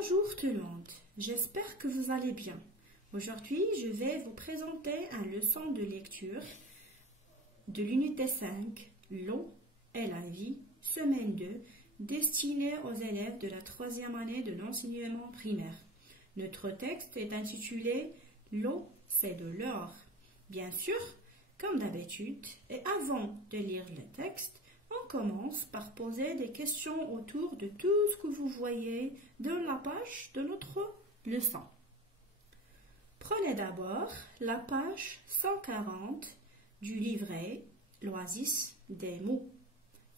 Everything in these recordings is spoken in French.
Bonjour tout le monde, j'espère que vous allez bien. Aujourd'hui, je vais vous présenter une leçon de lecture de l'unité 5, L'eau et la vie, semaine 2, destinée aux élèves de la 3e année de l'enseignement primaire. Notre texte est intitulé « L'eau, c'est de l'or ». Bien sûr, comme d'habitude, et avant de lire le texte, on commence par poser des questions autour de tout ce que vous voyez dans la page de notre leçon. Prenez d'abord la page 140 du livret L'Oasis des mots.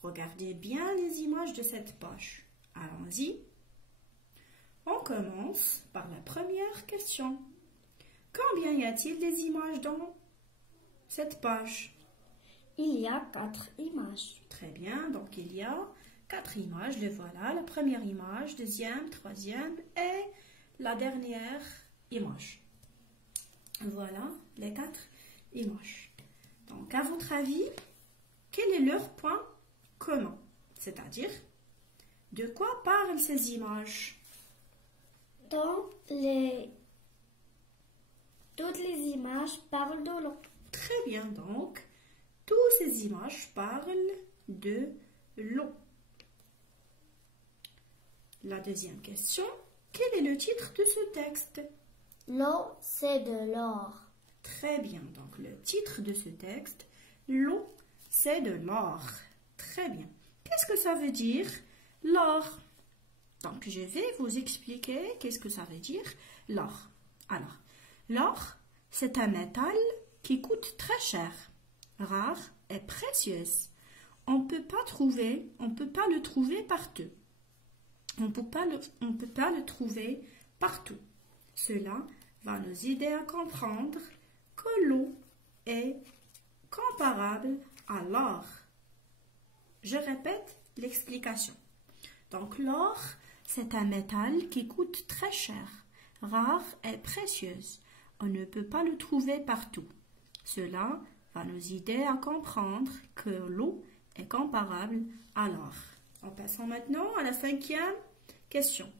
Regardez bien les images de cette page. Allons-y. On commence par la première question. Combien y a-t-il des images dans cette page? Il y a 4 images. Très bien, donc il y a 4 images. Les voilà, la première image, deuxième, troisième et la dernière image. Voilà les 4 images. Donc, à votre avis, quel est leur point commun? C'est-à-dire, de quoi parlent ces images? Toutes les images parlent de l'eau. Très bien, donc, toutes ces images parlent de l'eau. La deuxième question, quel est le titre de ce texte? L'eau, c'est de l'or. Très bien, donc le titre de ce texte, l'eau, c'est de l'or. Très bien. Qu'est-ce que ça veut dire, l'or? Donc, je vais vous expliquer qu'est-ce que ça veut dire, l'or. Alors, l'or, c'est un métal qui coûte très cher, rare et précieux. On ne peut pas le trouver partout. On ne peut pas le trouver partout. Cela va nous aider à comprendre que l'eau est comparable à l'or. Je répète l'explication. Donc, l'or, c'est un métal qui coûte très cher, rare et précieux. On ne peut pas le trouver partout. Cela va nous aider à comprendre que l'eau est comparable à l'or. En passant maintenant à la 5e question.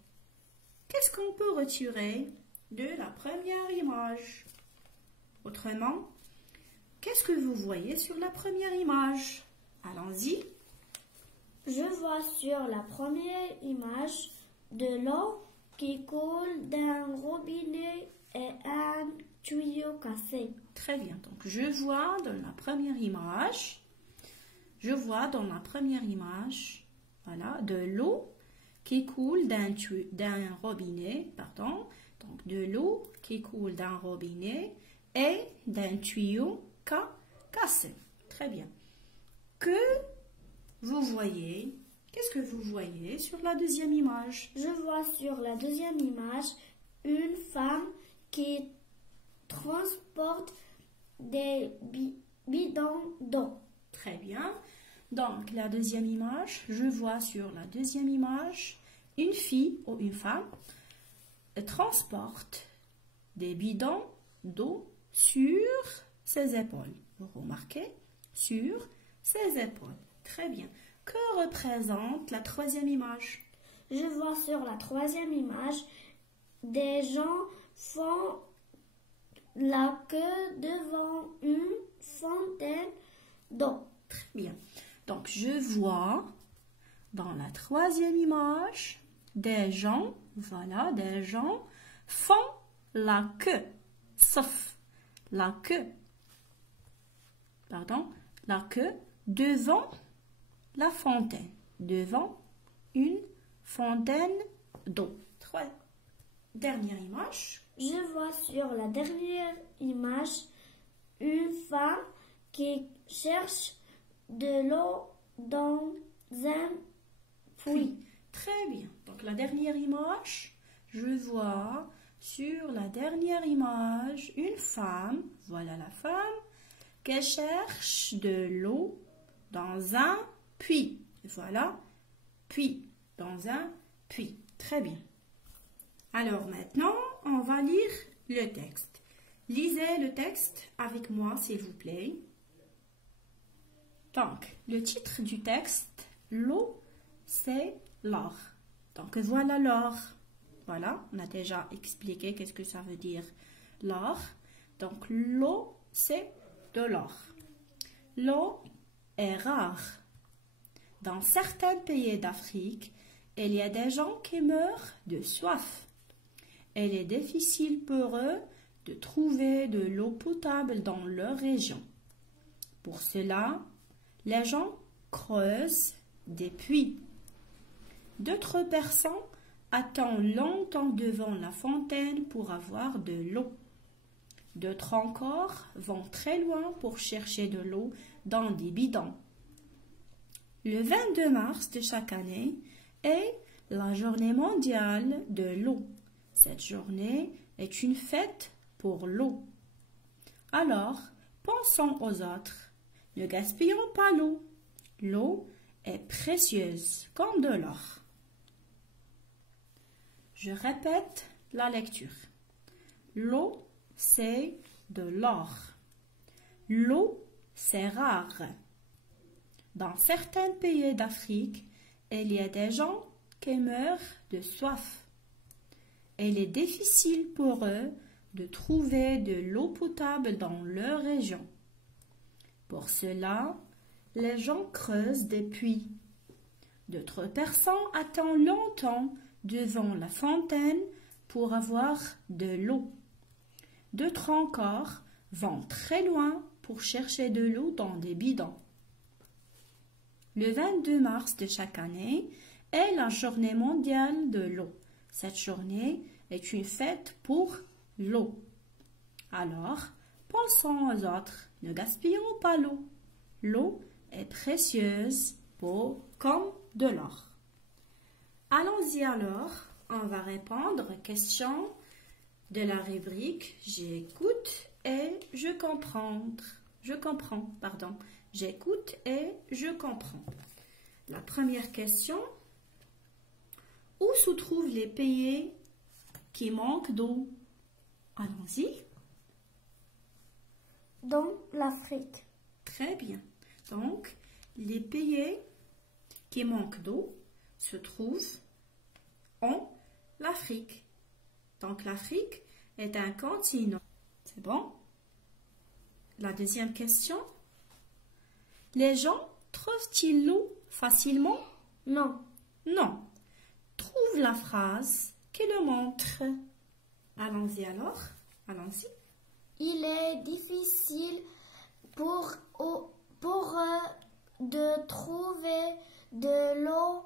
Qu'est-ce qu'on peut retirer de la première image? Autrement, qu'est-ce que vous voyez sur la première image? Allons-y. Je vois sur la première image de l'eau qui coule d'un robinet et un tuyau cassé. Très bien. Donc, je vois dans la première image, voilà, de l'eau qui coule d'un robinet, pardon. Donc, de l'eau qui coule d'un robinet et d'un tuyau cassé. Très bien. Que vous voyez? Qu'est-ce que vous voyez sur la deuxième image? Je vois sur la deuxième image une femme qui transporte des bidons d'eau. Très bien. Donc, la deuxième image, je vois sur la deuxième image une fille ou une femme transporte des bidons d'eau sur ses épaules. Vous remarquez? Sur ses épaules. Très bien. Que représente la troisième image? Je vois sur la troisième image des gens font la queue devant une fontaine d'eau. Très bien. Donc, je vois dans la troisième image des gens, voilà, des gens font la queue, sauf la queue, devant la fontaine, devant une fontaine d'eau. Dernière image. Je vois sur la dernière image une femme qui cherche de l'eau dans un puits. Très bien. Donc la dernière image, je vois sur la dernière image une femme, voilà la femme, qui cherche de l'eau dans un puits. Voilà, puits, dans un puits. Très bien. Alors maintenant, on va lire le texte. Lisez le texte avec moi, s'il vous plaît. Donc, le titre du texte, l'eau, c'est l'or. Donc, voilà l'or. Voilà, on a déjà expliqué qu'est-ce que ça veut dire l'or. Donc, l'eau, c'est de l'or. L'eau est rare. Dans certains pays d'Afrique, il y a des gens qui meurent de soif. Il est difficile pour eux de trouver de l'eau potable dans leur région. Pour cela, les gens creusent des puits. D'autres personnes attendent longtemps devant la fontaine pour avoir de l'eau. D'autres encore vont très loin pour chercher de l'eau dans des bidons. Le 22 mars de chaque année est la journée mondiale de l'eau. Cette journée est une fête pour l'eau. Alors, pensons aux autres. Ne gaspillons pas l'eau. L'eau est précieuse comme de l'or. Je répète la lecture. L'eau, c'est de l'or. L'eau, c'est rare. Dans certains pays d'Afrique, il y a des gens qui meurent de soif. Il est difficile pour eux de trouver de l'eau potable dans leur région. Pour cela, les gens creusent des puits. D'autres personnes attendent longtemps devant la fontaine pour avoir de l'eau. D'autres encore vont très loin pour chercher de l'eau dans des bidons. Le 22 mars de chaque année est la journée mondiale de l'eau. Cette journée est une fête pour l'eau. Alors, pensons aux autres. Ne gaspillons pas l'eau. L'eau est précieuse comme de l'or. Allons-y alors. On va répondre aux questions de la rubrique « J'écoute et je comprends ». J'écoute et je comprends. La première question. Où se trouvent les pays qui manquent d'eau? Allons-y. Dans l'Afrique. Très bien. Donc, les pays qui manquent d'eau se trouvent en l'Afrique. Donc, l'Afrique est un continent. C'est bon? La deuxième question. Les gens trouvent-ils l'eau facilement? Non. Non. Trouve la phrase qui le montre. Allons-y alors. Allons-y. Il est difficile pour eux de trouver de l'eau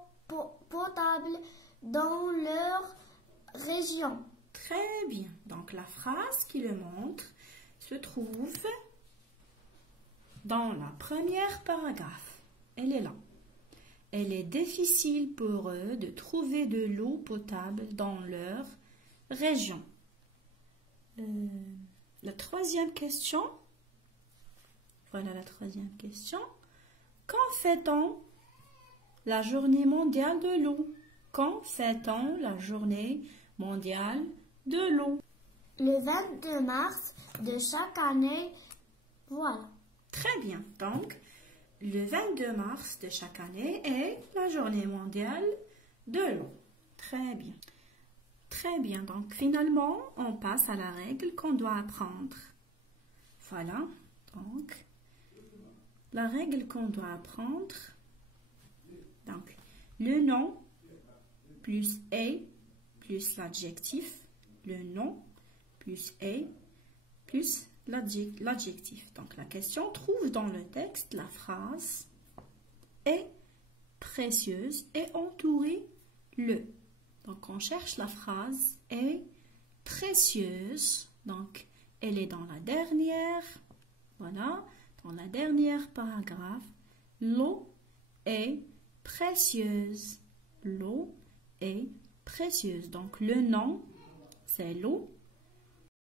potable dans leur région. Très bien. Donc la phrase qui le montre se trouve dans la première paragraphe. Elle est là. Il est difficile pour eux de trouver de l'eau potable dans leur région. La troisième question. Voilà la troisième question. Quand fait-on la journée mondiale de l'eau? Quand fait-on la journée mondiale de l'eau? Le 22 mars de chaque année. Voilà. Très bien. Donc, le 22 mars de chaque année est la journée mondiale de l'eau. Très bien. Très bien. Donc, finalement, on passe à la règle qu'on doit apprendre. Voilà. Donc, la règle qu'on doit apprendre. Donc, le nom plus est plus l'adjectif. Le nom plus est plus l'adjectif. Donc, la question trouve dans le texte la phrase est précieuse et entourée le. Donc, on cherche la phrase est précieuse. Donc, elle est dans la dernière, voilà, dans la dernière paragraphe. L'eau est précieuse. L'eau est précieuse. Donc, le nom, c'est l'eau.